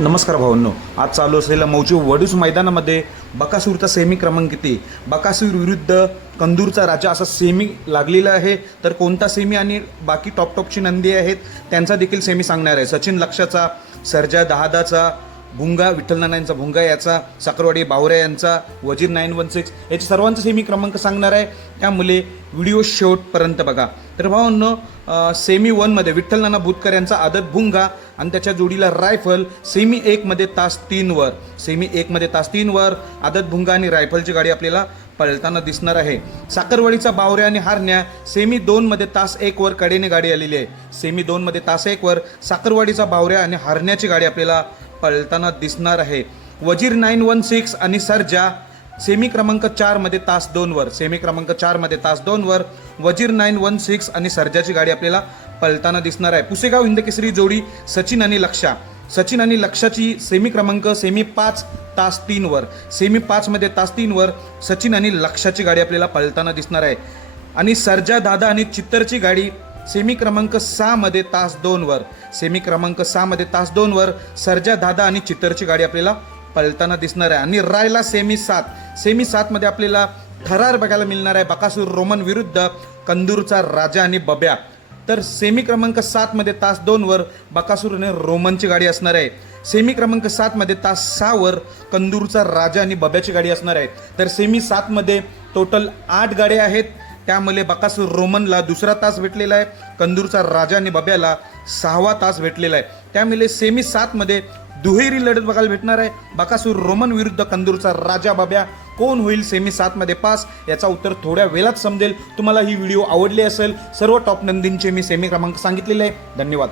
नमस्कार भावांनो, आज चालू असलेल्या मौजे वडूस मैदानामध्ये बकासूरचा सेमी क्रमांक किती, बकासूर विरुद्ध कंदूरचा राजा असा सेमी लागलेला आहे. तर कोणता सेमी आणि बाकी टॉपची नंदी आहेत त्यांचा देखील सेमी सांगणार आहे. सचिन लक्षाचा, सर्जा दहादाचा, भुंगा विठ्ठलनानांचा भुंगा याचा, साखरवाडी बावऱ्या यांचा, वजीर 916 याचे सर्वांचा सेमी क्रमांक सांगणार आहे. त्यामुळे व्हिडिओ शेवटपर्यंत बघा. तर भावांनो, सेमी 1मध्ये विठ्ठलनाना बुतकर यांचा आदत भुंगा आणि त्याच्या जोडीला रायफल सेमी 1मध्ये तास 3वर, सेमी 1मध्ये तास 3वर आदत भुंगा आणि रायफलची गाडी आपल्याला पळताना दिसणार आहे. साखरवाडीचा बावऱ्या आणि हारण्या सेमी 2मध्ये तास 1वर कडेने गाडी आलेली आहे. सेमी 2मध्ये तास 1वर साखरवाडीचा बावऱ्या आणि हारण्याची गाडी आपल्याला पळताना दिसणार आहे. वजीर 916 आणि सर्जा सेमी क्रमांक 4मध्ये तास 2वर, सेमी क्रमांक 4मध्ये तास 2वर वजीर 916 आणि सर्जाची गाडी आपल्याला पळताना दिसणार आहे. पुसेगाव हिंदकेसरी जोडी सचिन आणि लक्षा, सचिन आणि लक्षाची सेमी क्रमांक सेमी 5 तास 3वर, सेमी 5मध्ये तास 3वर सचिन आणि लक्षाची गाडी आपल्याला पळताना दिसणार आहे. आणि सर्जा दादा आणि चित्तरची गाडी सेमी क्रमांक 6मध्ये तास 2वर, सेमी क्रमांक 6मध्ये तास 2वर सर्जा दादा आणि चित्तरची गाडी आपल्याला पळताना दिसणार आहे. आणि रायला सेमी 7, सेमी 7मध्ये आपल्याला थरार बघायला मिळणार आहे. बकासूर रोमन विरुद्ध कंदूरचा राजा आणि बब्या. तर सेमी क्रमांक 7मध्ये तास 2वर बकासूर आणि रोमनची गाडी असणार आहे. सेमी क्रमांक 7मध्ये तास 6वर कंदूरचा राजा आणि बब्याची गाडी असणार आहे. तर सेमी 7मध्ये टोटल 8 गाड्या आहेत. त्यामुळे बकासूर रोमनला दुसरा तास भेटलेला आहे, कंदूरचा राजा आणि बब्याला 6वा तास भेटलेला आहे. त्यामुळे सेमी 7मध्ये दुहेरी लढत बघायला भेटणार आहे. बकासूर रोमन विरुद्ध कंदूरचा राजा बब्या. कोण होईल सेमी 7मध्ये पास याचा उत्तर थोड्या वेळात समजेल. तुम्हाला ही व्हिडिओ आवडली असेल, सर्व टॉप नंदींचे मी सेमी क्रमांक सांगितलेले आहे. धन्यवाद.